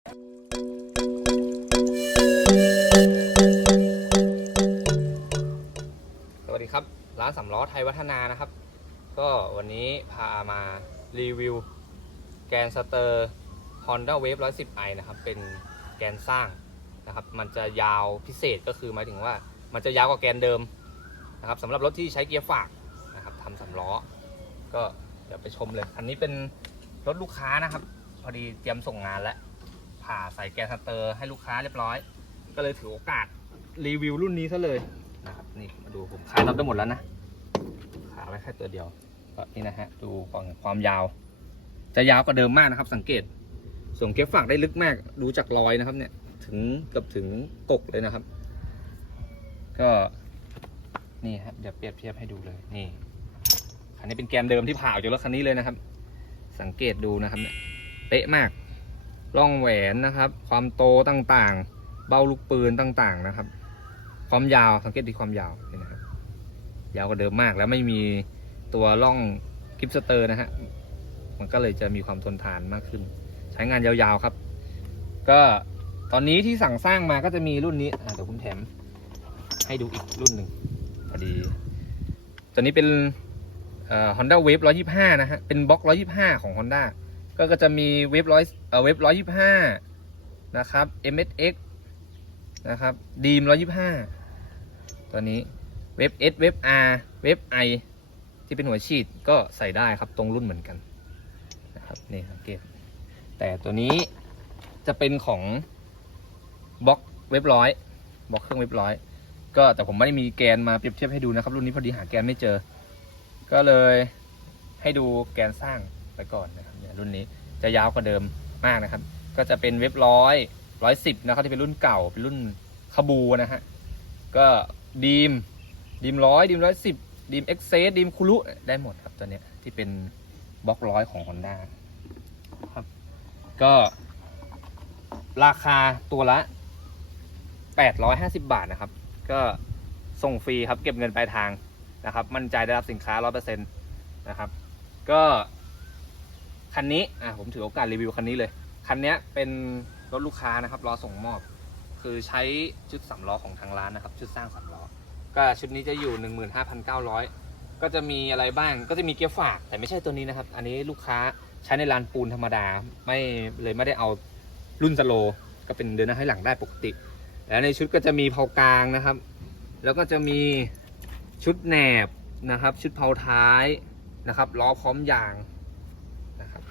สวัสดีครับ ร้านสำล้อไทยวัฒนานะครับ ก็วันนี้พามารีวิว แกนสเตอร์ Honda Wave 110i นะครับ เป็นแกนสร้างนะครับ มันจะยาวพิเศษก็คือหมายถึงว่ามันจะยาวกว่าแกนเดิมนะครับสำหรับรถที่ใช้เกียร์ฝากนะครับทำสำล้อ ก็เดี๋ยวไปชมเลย อันนี้เป็นรถลูกค้านะครับ พอดีเตรียมส่งงานแล้ว ผ่าใส่แกนสเตอร์ให้ลูกค้าเรียบร้อย ก็เลยถือโอกาสรีวิวรุ่นนี้ซะเลยนะครับนี่มาดูผมขายรับได้หมดแล้วนะขาไว้แค่ตัวเดียวก็นี่นะฮะดูความความยาว จะยาวกว่าเดิมมากนะครับ สังเกตส่วนเก็บฝากได้ลึกมากดูจากรอยนะครับ เนี่ยถึงเกับถึงกกเลยนะครับ ก็นี่ครับเดี๋ยวเปรียบเทียบให้ดูเลยนี่คันนี้เป็นแกนเดิมที่ผ่าออกจากรถคันนี้เลยนะครับ สังเกตดูนะครับเนี่ยเป๊ะมาก ร่องแหวนนะครับ ความโตต่างๆ เบ้าลูกปืนต่างๆนะครับ ความยาวสังเกตที่ความยาวนี่นะครับ ยาวกว่าเดิมมากแล้วไม่มีตัวร่องคลิปสเตอร์นะฮะมันก็เลยจะมีความทนทานมากขึ้น ใช้งานยาวๆครับ ก็ตอนนี้ที่สั่งสร้างมาก็จะมีรุ่นนี้อะเดี๋ยวผมแถมให้ดูอีกรุ่นหนึ่งพอดี ตัวนี้เป็นเอ่อ Honda Wave 125นะฮะ เป็นบล็อก125ของ Honda ก็จะมี Wave 100เอ่อ Wave 125นะครับ MSX นะครับ Dream 125ตัวนี้เว็บ S เว็บ R เว็บ I ที่เป็นหัวฉีดก็ใส่ได้ครับตรงรุ่นเหมือนกันนะครับนี่สังเกตแต่ตัวนี้จะเป็นของบล็อกเว็บร้อยบล็อกเครื่องเว็บร้อยก็แต่ผมไม่ได้มีแกนมาเปรียบเทียบให้ดูนะครับ รุ่นนี้พอดีหาแกนไม่เจอ ก็เลยให้ดูแกนสร้าง ไปก่อนนะครับเนี่ยรุ่นนี้จะยาวกว่าเดิมมากนะครับ ก็จะเป็นเว็บร้อยร้อยสิบนะครับที่เป็นรุ่นเก่าเป็นรุ่นขบูนะฮะก็ดีมดีมร้อยดีมร้อยสิบดีมเอ็กเซสดีมคุรุได้หมดครับตัวเนี้ยที่เป็นบล็อกร้อยของ Honda ครับ ก็ราคาตัวละ 850 บาทนะครับ ก็ส่งฟรีครับเก็บเงินปลายทางนะครับ มั่นใจได้รับสินค้า 100%นะครับ ก็ คันนี้อะผมถือโอกาสรีวิวคันนี้เลย คันนี้เป็นรถลูกค้านะครับรอส่งมอบ คือใช้ชุดสำล้อของทางร้านนะครับ ชุดสร้างสำล้อ ก็ชุดนี้จะอยู่ 15,900 ก็จะมีอะไรบ้างก็จะมีเกียร์ฝาก แต่ไม่ใช่ตัวนี้นะครับ อันนี้ลูกค้าใช้ในลานปูนธรรมดาไม่เลยไม่ได้เอารุ่นสโล ก็เป็นเดินหน้าให้หลังได้ปกติ แล้วในชุดก็จะมีเผากลางนะครับ แล้วก็จะมีชุดแหนบนะครับ ชุดเผาท้ายนะครับล้อพร้อมยางนะครับ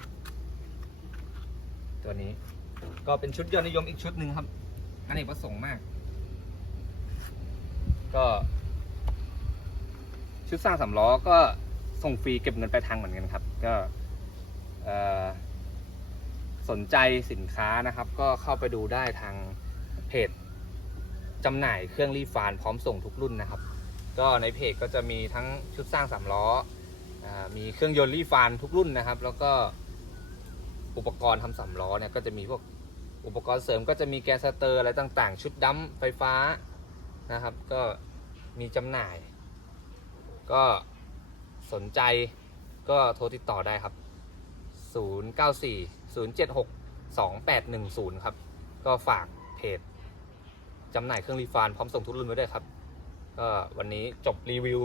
ตัวนี้ ก็เป็นชุดยอดนิยมอีกชุดหนึ่งครับอันนี้ประสงค์มาก ก็ชุดสร้างสำล้อก็ส่งฟรีเก็บเงินปลายทางเหมือนกันครับ ก็สนใจสินค้านะครับ ก็เข้าไปดูได้ทางเพจจำหน่ายเครื่องรีฟานพร้อมส่งทุกรุ่นนะครับ ก็ในเพจก็จะมีทั้งชุดสร้างสามล้ออมีเครื่องยนต์รีฟานทุกรุ่นนะครับ แล้วก็ อุปกรณ์ทำสามล้อเนี่ยก็จะมีพวกอุปกรณ์เสริมก็จะมีแกนสเตอร์อะไรต่างๆ ชุดดัมไฟฟ้านะครับ ก็มีจำหน่าย ก็สนใจก็โทรติดต่อได้ครับ 094 076 2810 ครับ ก็ฝากเพจจำหน่ายเครื่องรีฟานพร้อมส่งทุกรุ่นไว้ด้วยครับ ก็วันนี้จบรีวิว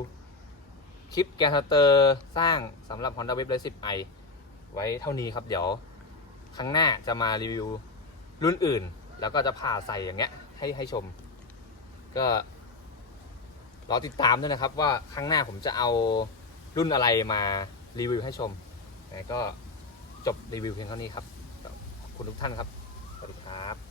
คลิปแกนสเตอร์สร้างสำหรับ Honda Wave 110i ไว้เท่านี้ครับเดี๋ยว ครั้งหน้าจะมารีวิวรุ่นอื่น แล้วก็จะผ่าใส่อย่างเงี้ย ให้ให้ชม ก็รอติดตามด้วยนะครับ ว่าครั้งหน้าผมจะเอารุ่นอะไรมารีวิวให้ชมก็จบรีวิวเพียงเท่านี้ครับขอบคุณทุกท่านครับสวัสดีครับ